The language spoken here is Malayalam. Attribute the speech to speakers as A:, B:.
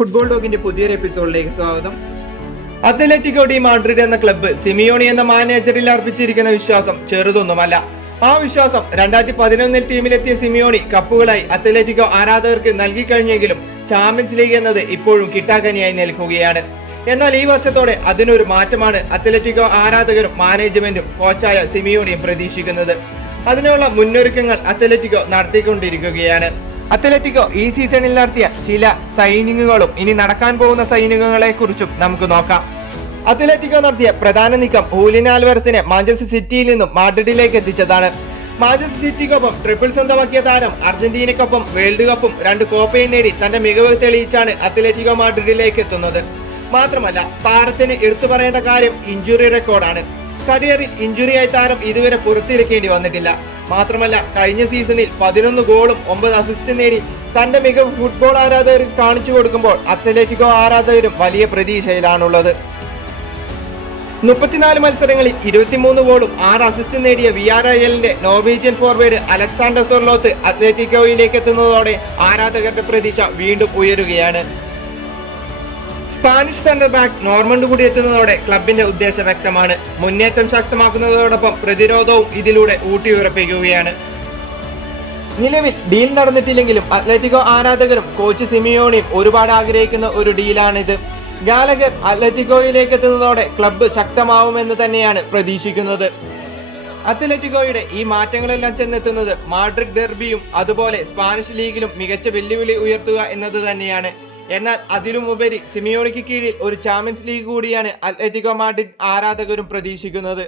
A: ഫുട്ബോൾ ഡോഗിന്റെ പുതിയൊരു എപ്പിസോഡിലേക്ക് സ്വാഗതം. അത്ലറ്റിക്കോ ഡി മാഡ്രിഡ് എന്ന ക്ലബ്ബ് സിമിയോണി എന്ന മാനേജറിൽ അർപ്പിച്ചിരിക്കുന്ന വിശ്വാസം ചെറുതൊന്നുമല്ല. ആ വിശ്വാസം രണ്ടായിരത്തി പതിനൊന്നിൽ ടീമിലെത്തിയ സിമിയോണി കപ്പുകളായി അത്ലറ്റിക്കോ ആരാധകർക്ക് നൽകി കഴിഞ്ഞെങ്കിലും ചാമ്പ്യൻസ് ലീഗ് എന്നത് ഇപ്പോഴും കിട്ടാക്കനിയായി നിൽക്കുകയാണ്. എന്നാൽ ഈ വർഷത്തോടെ അതിനൊരു മാറ്റമാണ് അത്ലറ്റിക്കോ ആരാധകരും മാനേജ്മെന്റും കോച്ചായ സിമിയോണിയും പ്രതീക്ഷിക്കുന്നത്. അതിനുള്ള മുന്നൊരുക്കങ്ങൾ അത്ലറ്റിക്കോ നടത്തിക്കൊണ്ടിരിക്കുകയാണ്. അത്ലറ്റിക്കോ ഈ സീസണിൽ നടത്തിയ ചില സൈനിങ്ങുകളും ഇനി നടക്കാൻ പോകുന്ന സൈനികങ്ങളെ കുറിച്ചും നമുക്ക് നോക്കാം. അത്ലറ്റിക്കോ നടത്തിയ പ്രധാന നീക്കം ഹൂലിൻ മാഞ്ചസ്റ്റർ സിറ്റിയിൽ നിന്നും മാഡ്രിഡിലേക്ക് എത്തിച്ചതാണ്. മാഞ്ചസ്റ്റർ സിറ്റിക്കൊപ്പം ട്രിപ്പിൾ സ്വന്തമാക്കിയ താരം അർജന്റീനയ്ക്കൊപ്പം വേൾഡ് കപ്പും രണ്ട് കോപ്പയും നേടി തന്റെ മികവ് തെളിയിച്ചാണ് അത്ലറ്റിക്കോ മാഡ്രിഡിലേക്ക് എത്തുന്നത്. മാത്രമല്ല താരത്തിന് എടുത്തു പറയേണ്ട കാര്യം ഇഞ്ചുറി റെക്കോർഡാണ്. കരിയറിൽ ഇഞ്ചുറിയായി താരം ഇതുവരെ പുറത്തിരിക്കേണ്ടി വന്നിട്ടില്ല. മാത്രമല്ല കഴിഞ്ഞ സീസണിൽ പതിനൊന്ന് ഗോളും ഒമ്പത് അസിസ്റ്റും നേടി തന്റെ മികവ് ഫുട്ബോൾ ആരാധകർ കാണിച്ചു കൊടുക്കുമ്പോൾ അത്ലറ്റിക്കോ ആരാധകരും വലിയ പ്രതീക്ഷയിലാണുള്ളത്. മുപ്പത്തിനാല് മത്സരങ്ങളിൽ ഇരുപത്തിമൂന്ന് ഗോളും ആറ് അസിസ്റ്റും നേടിയ വി ആർ എല്ലിന്റെ നോർവീജിയൻ ഫോർവേഡ് അലക്സാണ്ടർ സൊർലോത്ത് അത്ലറ്റിക്കോയിലേക്ക് എത്തുന്നതോടെ ആരാധകരുടെ പ്രതീക്ഷ വീണ്ടും ഉയരുകയാണ്. സ്പാനിഷ് സെന്റർ ബാക്ക് നോർമണ്ട് കൂടി എത്തുന്നതോടെ ക്ലബിന്റെ ഉദ്ദേശം വ്യക്തമാണ്. മുന്നേറ്റം ശക്തമാക്കുന്നതോടൊപ്പം പ്രതിരോധവും ഇതിലൂടെ ഊട്ടിയുറപ്പിക്കുകയാണ്. നിലവിൽ ഡീൽ നടന്നിട്ടില്ലെങ്കിലും അത്ലറ്റിക്കോ ആരാധകരും കോച്ച് സിമിയോണിയും ഒരുപാട് ആഗ്രഹിക്കുന്ന ഒരു ഡീലാണിത്. ഗാലഗർ അത്ലറ്റിക്കോയിലേക്ക് എത്തുന്നതോടെ ക്ലബ്ബ് ശക്തമാവുമെന്ന് തന്നെയാണ് പ്രതീക്ഷിക്കുന്നത്. അത്ലറ്റിക്കോയുടെ ഈ മാറ്റങ്ങളെല്ലാം ചെന്നെത്തുന്നത് മാഡ്രിഡ് ഡെർബിയും അതുപോലെ സ്പാനിഷ് ലീഗിലും മികച്ച വെല്ലുവിളി ഉയർത്തുക എന്നത് തന്നെയാണ്. എന്നാൽ അതിലുമുപരി സിമിയോണിക്ക് കീഴിൽ ഒരു ചാമ്പ്യൻസ് ലീഗ് കൂടിയാണ് അത്ലറ്റിക്കോ മാഡ്രിഡ് ആരാധകരും പ്രതീക്ഷിക്കുന്നത്.